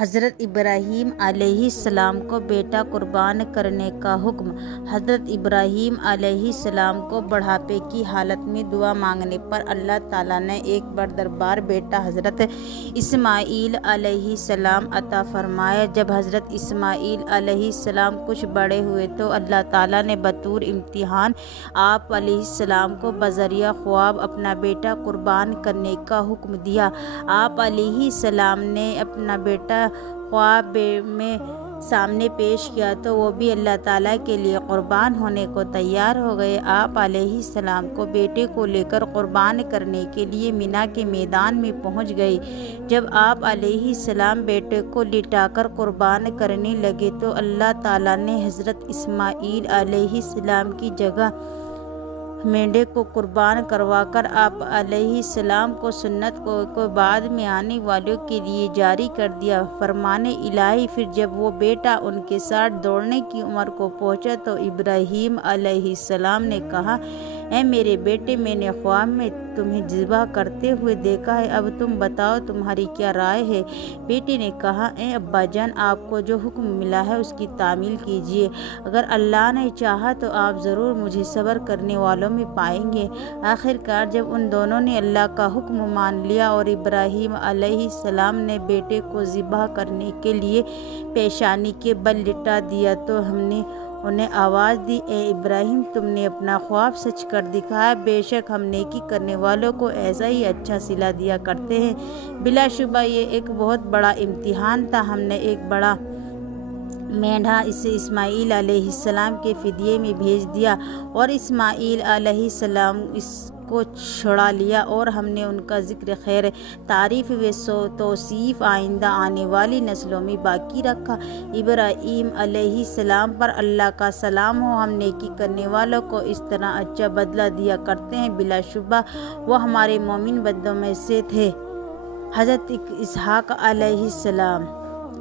حضرت ابراہیم علیہ السلام کو بیٹا قربان کرنے کا حکم۔ حضرت ابراہیم علیہ السلام کو بڑھاپے کی حالت میں دعا مانگنے پر اللہ تعالیٰ نے ایک بردبار بیٹا حضرت اسماعیل علیہ السلام عطا فرمایا۔ جب حضرت اسماعیل علیہ السلام کچھ بڑے ہوئے تو اللہ تعالیٰ نے بطور امتحان آپ علیہ السلام کو بذریعہ خواب اپنا بیٹا قربان کرنے کا حکم دیا۔ آپ علیہ السلام نے اپنا بیٹا خواب میں سامنے پیش کیا تو وہ بھی اللہ تعالیٰ کے لیے قربان ہونے کو تیار ہو گئے۔ آپ علیہ السلام کو بیٹے کو لے کر قربان کرنے کے لیے مینا کے میدان میں پہنچ گئے۔ جب آپ علیہ السلام بیٹے کو لٹا کر قربان کرنے لگے تو اللہ تعالیٰ نے حضرت اسماعیل علیہ السلام کی جگہ مینڈے کو قربان کروا کر آپ علیہ السلام کو سنت کو بعد میں آنے والوں کے لیے جاری کر دیا۔ فرمان الہی پھر جب وہ بیٹا ان کے ساتھ دوڑنے کی عمر کو پہنچا تو ابراہیم علیہ السلام نے کہا، اے میرے بیٹے، میں نے خواب میں تمہیں ذبح کرتے ہوئے دیکھا ہے، اب تم بتاؤ تمہاری کیا رائے ہے؟ بیٹے نے کہا، اے ابا جان، آپ کو جو حکم ملا ہے اس کی تعمیل کیجیے، اگر اللہ نے چاہا تو آپ ضرور مجھے صبر کرنے والوں میں پائیں گے۔ آخر کار جب ان دونوں نے اللہ کا حکم مان لیا اور ابراہیم علیہ السلام نے بیٹے کو ذبح کرنے کے لیے پیشانی کے بل لٹا دیا تو ہم نے انہیں آواز دی، اے ابراہیم، تم نے اپنا خواب سچ کر دکھایا، بے شک ہم نیکی کرنے والوں کو ایسا ہی اچھا صلہ دیا کرتے ہیں۔ بلا شبہ یہ ایک بہت بڑا امتحان تھا۔ ہم نے ایک بڑا مینڈھا اسے اسماعیل علیہ السلام کے فدیے میں بھیج دیا اور اسماعیل علیہ السلام اس کو چھڑا لیا اور ہم نے ان کا ذکر خیر، تعریف و توصیف آئندہ آنے والی نسلوں میں باقی رکھا۔ ابراہیم علیہ السلام پر اللہ کا سلام ہو، ہم نیکی کرنے والوں کو اس طرح اچھا بدلہ دیا کرتے ہیں، بلا شبہ وہ ہمارے مومن بندوں میں سے تھے۔ حضرت اسحاق علیہ السلام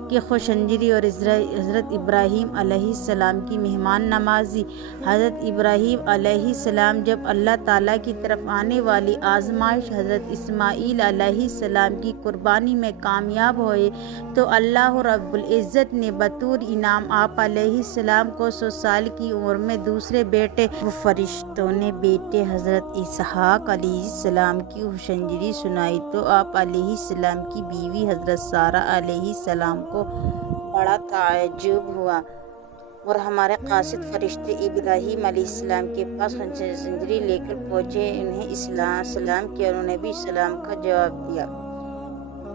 کی خوشنجری اور حضرت ابراہیم علیہ السلام کی مہمان نوازی۔ حضرت ابراہیم علیہ السلام جب اللہ تعالیٰ کی طرف آنے والی آزمائش حضرت اسماعیل علیہ السلام کی قربانی میں کامیاب ہوئے تو اللہ رب العزت نے بطور انعام آپ علیہ السلام کو 100 سال کی عمر میں دوسرے بیٹے۔ فرشتوں نے بیٹے حضرت اسحاق علیہ السلام کی خوشنجری سنائی تو آپ علیہ السلام کی بیوی حضرت سارہ علیہ السلام کو بڑا تعجب ہوا اور ہمارے قاصد فرشتے ابراہیم علیہ السلام کے پاس خوشنجری لے کر پہنچے، انہیں سلام کیا، انہوں نے بھی سلام کا جواب دیا۔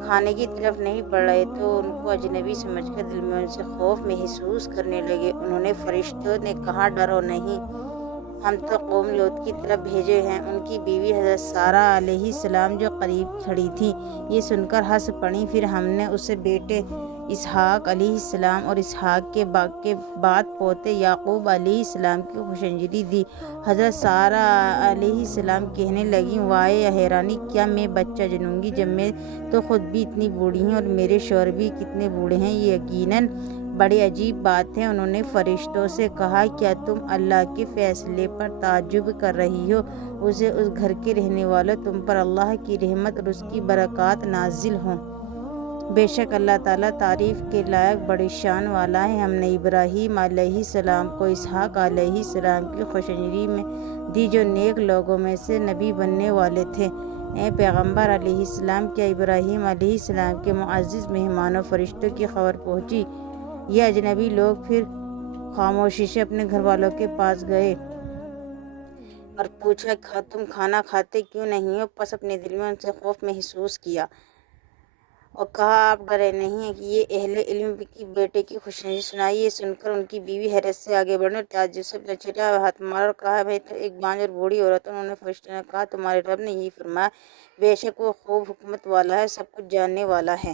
کھانے کی طرف نہیں بڑھ رہے تو ان کو اجنبی سمجھ کر دل میں ان سے خوف محسوس کرنے لگے۔ انہوں نے فرشتوں نے کہا، ڈرو نہیں، ہم تو قوم لوط کی طرف بھیجے ہیں۔ ان کی بیوی حضرت سارہ علیہ السلام جو قریب کھڑی تھی یہ سن کر ہنس پڑیں۔ پھر ہم نے اسے بیٹے اسحاق علیہ السلام اور اسحاق کے بعد پوتے یعقوب علیہ السلام کی خوشنجری دی۔ حضرت سارہ علیہ السلام کہنے لگیں، وائے حیرانی، کیا میں بچہ جنوں گی جب میں تو خود بھی اتنی بوڑھی ہوں اور میرے شوہر بھی کتنے بوڑھے ہیں، یہ یقیناً بڑی عجیب بات ہے۔ انہوں نے فرشتوں سے کہا، کیا تم اللہ کے فیصلے پر تعجب کر رہی ہو؟ اس گھر کے رہنے والوں، تم پر اللہ کی رحمت اور اس کی برکات نازل ہوں۔ بے شک اللہ تعالیٰ تعریف کے لائق بڑی شان والا ہے۔ ہم نے ابراہیم علیہ السلام کو اسحاق علیہ السلام کی خوشنجری میں دی جو نیک لوگوں میں سے نبی بننے والے تھے۔ اے پیغمبر علیہ السلام، کیا ابراہیم علیہ السلام کے معزز مہمانوں فرشتوں کی خبر پہنچی؟ یہ اجنبی لوگ پھر خاموشی سے اپنے گھر والوں کے پاس گئے اور پوچھا، تم کھانا کھاتے کیوں نہیں ہو؟ پس اپنے دل میں ان سے خوف محسوس کیا اور کہا، آپ ڈرے نہیں ہیں کہ یہ اہل علم کی بیٹے کی خوشنجری سنائی؟ یہ سن کر ان کی بیوی حیرت سے آگے بڑھنے اور تعجب سے پچھلا ہاتھ مارا اور کہا، میں تو ایک بانجھ اور بوڑھی عورت ہوں۔ انہوں نے فرشتوں نے کہا، تمہارے رب نے یہی فرمایا، بے شک وہ خوب حکمت والا ہے، سب کچھ جاننے والا ہے۔